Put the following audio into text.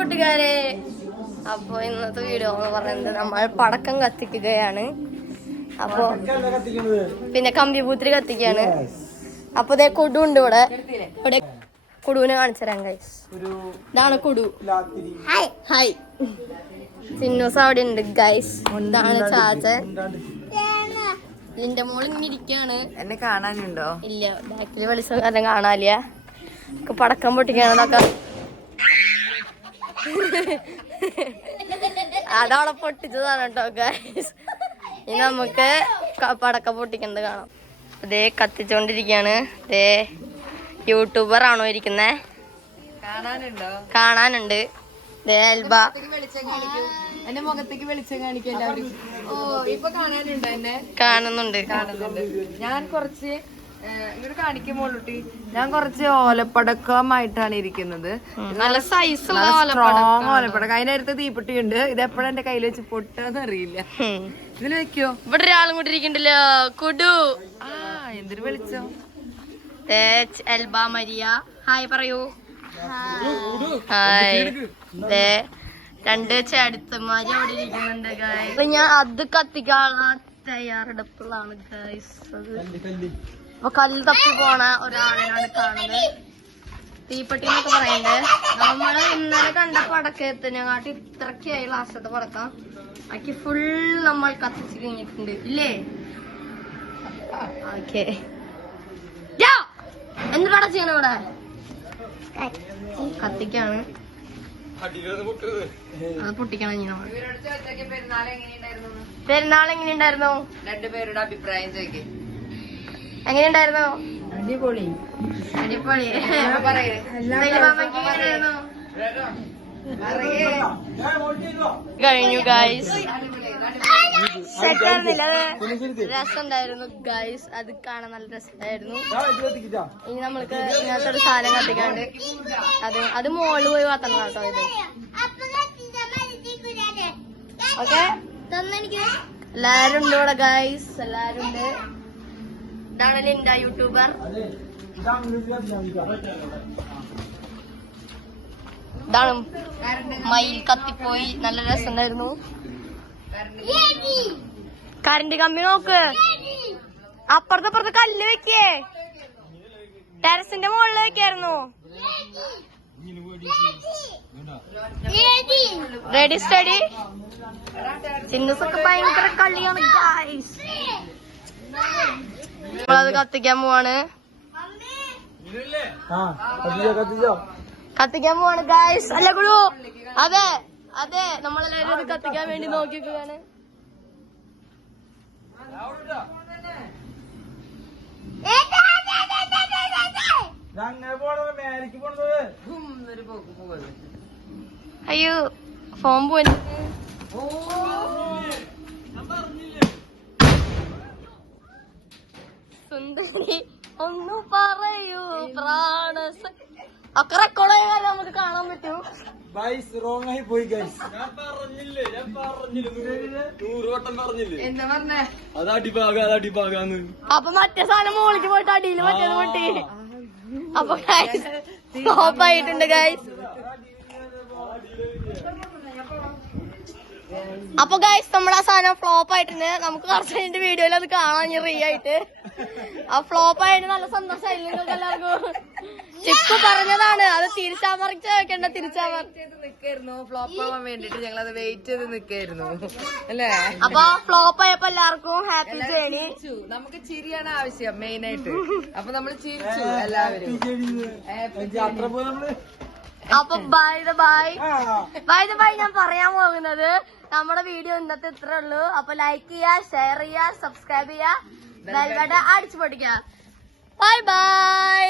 കൂട്ടുകാരെ. അപ്പൊ ഇന്നത്തെ വീഡിയോ എന്ന് പറയുന്നത് നമ്മൾ പടക്കം കത്തിക്കുകയാണ്. അപ്പൊ പിന്നെ കമ്പി പൂത്തിരി കത്തിക്കുകയാണ്. അപ്പൊ ഇതേ കൊടു ഉണ്ട് ഇവിടെ. ഇവിടെ കുടുവിനെ കാണിച്ചു തരാം ഗൈസ് ഇതാണ് കുടു. ഹായ് ഹായ് സിന്നൂസ് അവിടെ ഉണ്ട് ഗൈസ് ഇതാണ് ചാച്ച ഇതിന്റെ മോൾ ഇങ്ങനെ ഇരിക്കാണ് എന്നെ കാണാനുണ്ടോ? ഇല്ല ബാക്കിൽ വെളിച്ചം കാരണം കാണാനില്ല. പടക്കം പൊട്ടിക്കണതൊക്കെ അതവിടെ പൊട്ടിച്ചതാണ് കേട്ടോ ഗൈസ് ഇനി നമുക്ക് പടക്ക പൊട്ടിക്കുന്നത് കാണാം. അതേ കത്തിച്ചോണ്ടിരിക്കാണ് അതേ യൂട്യൂബർ ആണോ ഇരിക്കുന്നേ? കാണാനുണ്ടോ? ദേ എന്റെ മുഖത്തേക്ക് വെളിച്ചം കാണിക്കും എല്ലാവരും ഓ ഇപ്പൊ കാണാനുണ്ടോ എന്നെ? കാണുന്നുണ്ട്. കാണുന്നുണ്ട്. ഞാൻ കുറച്ച് ഇങ്ങോട്ട് കാണിക്കുമ്പോളുട്ടി ഞാൻ കുറച്ച് ഓലപ്പടക്കമായിട്ടാണ് ഇരിക്കുന്നത്. നല്ല സൈസ് സ്ട്രോങ് ഓലപ്പടക്കം. അതിനടുത്ത് തീപ്പെട്ടിയുണ്ട്. ഇത് എപ്പോഴും എന്റെ കയ്യിൽ വെച്ച് പൊട്ടാന്ന് അറിയില്ല ഇതിൽ ഇതിൽ വെക്കോ. ഇവിടെ ഒരാളും കൂടി ഇരിക്കണ്ടല്ലോ കുടു. ആ എന്തൊരു വിളിച്ചോ. എൽബ മരിയ. ഹായ് പറയൂ. ഹായ്. ദേ രണ്ട് ചേട്ടന്മാര് അവിടെ ഇരിക്കുന്നുണ്ട് ഞാൻ അത് കത്തിക്കാനുള്ള തയ്യാറെടുപ്പിലാണ് അപ്പൊ കല്ല് തപ്പി പോണ ഒരാളിനാണ് കാണുന്നത്. തീപ്പെട്ടി എന്നൊക്കെ പറയണ്ടേ. നമ്മൾ ഇന്നലെ കണ്ട പടക്കത്തിനെക്കാട്ടി ഇത്രക്കായി ലാസ്റ്റത്തെ പടക്കം. ബാക്കി ഫുൾ നമ്മൾ കത്തിച്ച് കഴിഞ്ഞിട്ടുണ്ട്. ഇല്ലേ? ഓക്കെ എന്ത് പട ചെയ്യണം ഇവിടെ? കത്തിക്കാണ്. അത് പൊട്ടിക്കണം ഇനി നമ്മൾ ഇവരോട് ചോദിച്ചൊക്കെ പെരുന്നാൾ എങ്ങനെയുണ്ടായിരുന്നു പെരുന്നാൾ എങ്ങനെയുണ്ടായിരുന്നു? രണ്ടുപേരുടെ അഭിപ്രായം ചോദിക്കേ. എങ്ങനെയുണ്ടായിരുന്നു? അടിപൊളി. അടിപൊളി. പറയേ. കഴിഞ്ഞു ഗൈസ് സെറ്റായിരുന്നില്ല അത്. രസമുണ്ടായിരുന്നു ഗൈസ് അത് കാണാൻ നല്ല രസമുണ്ടായിരുന്നു. ഇനി നമ്മൾക്ക് ഇങ്ങനത്തെ ഒരു സാധനം കത്തിക്കാണ്ട്. അത് അത് മോളിൽ പോയി മാത്രം കേട്ടോ ഇത്. ഓക്കെ? എല്ലാരും ഉണ്ട് ഇവിടെ ഗൈസ് എല്ലാരും ഉണ്ട്. ഇതാണ് ലിൻഡ യൂട്യൂബർ. ഇതാണ് മയിൽ കത്തിപ്പോയി. നല്ല രസമുണ്ടായിരുന്നു. കറണ്ട് കമ്പി നോക്ക്. അപ്പുറത്തപ്പുറത്ത് കല്ല് വെക്കേ. ടെറസിന്റെ മുകളിൽ വെക്കായിരുന്നു. റെഡി സ്റ്റഡി ചിന്നസൊക്കെ ഭയങ്കര കളിയാണ് നമ്മളത് കത്തിക്കാൻ പോവാണ്. കത്തിക്കാൻ പോവാണ് ഗായ്സ് അല്ല കുഴു അതെ അതെ. നമ്മളെല്ലാവരും കത്തിക്കാൻ വേണ്ടി നോക്കിക്കുകയാണ് അയ്യോ ഫോൺ പോയി. സുന്ദരി ഒന്ന് പറയൂ പ്രാണസ ഒക്കെ റെക്കോർഡ് ആയാലും നമുക്ക് കാണാൻ പറ്റൂ. എന്താ പറഞ്ഞേ? അത് അടിഭാഗം അത് അടിഭാഗാന്ന്. അപ്പൊ മറ്റേ സാധനം മോളിക്ക് പോയിട്ട് അടിയിൽ മറ്റേത് പൊട്ടി. അപ്പൊ സ്റ്റോപ്പ് ആയിട്ടുണ്ട് ഗൈസ് അപ്പൊ ഗൈസ് നമ്മുടെ ആ സാധനം ഫ്ലോപ്പ് ആയിട്ടുണ്ട്. നമുക്ക് കുറച്ച് കഴിഞ്ഞിട്ട് വീഡിയോയിൽ അത് കാണാൻ റീ ആയിട്ട്. ആ ഫ്ലോപ്പ് ആയിട്ട് നല്ല സന്തോഷമായിരുന്നു നിങ്ങൾക്ക് എല്ലാവർക്കും? ചിക്കു പറഞ്ഞതാണ്. അത് തിരിച്ചാമറിച്ച് വെക്കണ്ട തിരിച്ചാമറി ചെയ്ത് നിക്കായിരുന്നു. ഫ്ലോപ്പ് ആവാൻ വേണ്ടിട്ട് ഞങ്ങൾ അത് വെയിറ്റ് ചെയ്ത് നിക്കായിരുന്നു. അല്ലേ? അപ്പൊ ഫ്ലോപ്പ് ആയപ്പോ എല്ലാവർക്കും ഹാപ്പി ജേണി ചിരിച്ചു. നമുക്ക് ചിരിയാണ് ആവശ്യം മെയിൻ ആയിട്ട്. അപ്പൊ നമ്മൾ ചിരിച്ചു എല്ലാവരും. അപ്പൊ by the by by the by ഞാൻ പറയാൻ പോകുന്നത് നമ്മുടെ വീഡിയോ ഇന്നത്തെ ഇത്രേ ഉള്ളൂ. അപ്പൊ ലൈക്ക് ചെയ്യാ ഷെയർ ചെയ്യാ സബ്സ്ക്രൈബ് ചെയ്യുക. ബെൽബട്ട അടിച്ചു പൊട്ടിക്കുക. Bye bye